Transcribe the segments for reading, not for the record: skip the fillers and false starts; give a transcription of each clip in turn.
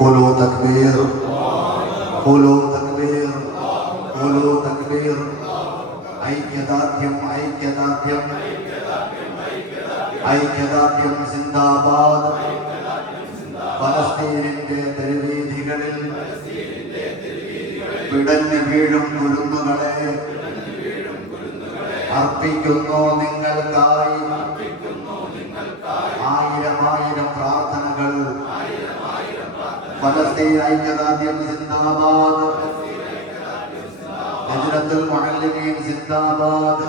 قولوا تكبير قولوا تكبير قولوا تكبير ഐക്യദാർഢ്യം ഐക്യദാർഢ്യം ഐക്യദാർഢ്യം സിന്ദാബാദ് ഫലസ്തീനിന്റെ തെരുവീഥികളിൽ പിടഞ്ഞു വീഴും കുരുന്നുകളെ അർപ്പിക്കുന്നു നിങ്ങൾക്കായി ആയിരം ആയിരം പ്രാർത്ഥനകൾ. ഫലസ്തീൻ ഐക്യദാർഢ്യം സിന്ദാബാദ്, നജ്റത്തുൽ മുഅല്ലിമീൻ സിന്ദാബാദ്,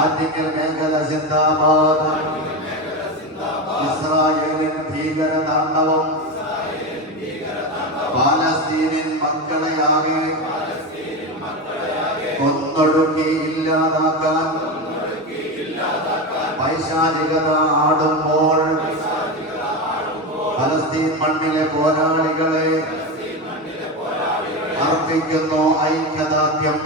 ആറ്റിങ്ങൽ മേഖല സിന്ദാബാദ്. ഇസ്രായേലിൻ ഭീകരതാണ്ഡവം പാലസ്തീനിൻ മക്കളെയാകെ കൊന്നൊടുക്കി ഇല്ലാതാക്കാൻ പൈശാചികത ആടുമ്പോൾ ഫലസ്തീൻ മണ്ണിലെ പോരാളികളെ അർപ്പിക്കുന്നു ഐക്യദാർഢ്യം.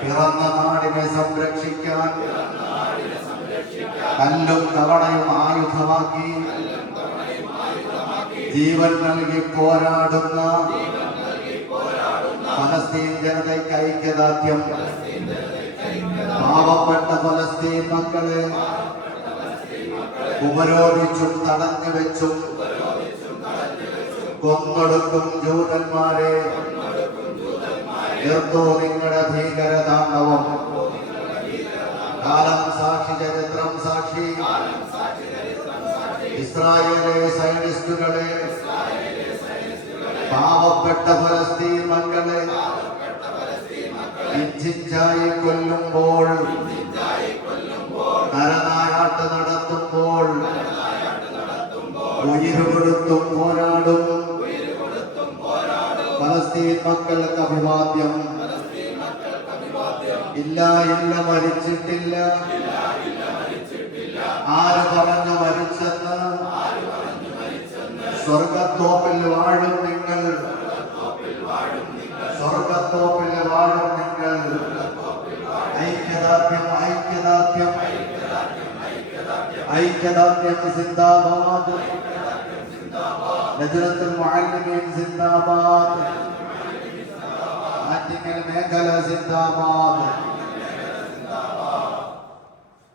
പിറന്ന നാടിനെ സംരക്ഷിക്കാൻ കല്ലും കവണയും ആയുധമാക്കി ജീവൻ നൽകി പോരാടുന്ന ഫലസ്തീൻ ജനതയ്ക്ക് ഐക്യദാർഢ്യം. പാവപ്പെട്ട ഫലസ്തീൻ മക്കളെ ഉപരോധിച്ചും തടഞ്ഞു വെച്ചും കൊന്നൊടുക്കും ജൂതന്മാരെ നിർത്തോ നിങ്ങളുടെ ഭീകരതാണ്ഡവം. കാലം സാക്ഷി, ചരിത്രം സാക്ഷി, ഇസ്രായേലിലെ സൈനിസ്റ്റുകളെ പാവപ്പെട്ട ഫലസ്തീൻ മക്കളെ ഇഞ്ചിഞ്ചായി കൊല്ലുമ്പോൾ, നരനായാട്ട് നടത്തുമ്പോൾ ഉയിരുകൊടുത്തും പോരാടും ഫലസ്തീൻ മക്കൾക്ക് അഭിവാദ്യം. ഇല്ല ഇല്ല മരിച്ചിട്ടില്ല. ആര് പറഞ്ഞു മരിച്ചെന്ന്? സ്വർഗത്തോപ്പിൽ വാഴും നിങ്ങൾ, സ്വർഗത്തോപ്പിൽ വാഴും നിങ്ങൾ. ഐക്യദാർഢ്യം ഐക്യദാർഢ്യം ഐക്യദാർഢ്യം സിന്ദാബാദ്, നജ്റത്തുൽ മുഅല്ലിമീൻ സിന്ദാബാദ്, ആറ്റിങ്ങൽ മേഖല സിന്ദാബാദ്.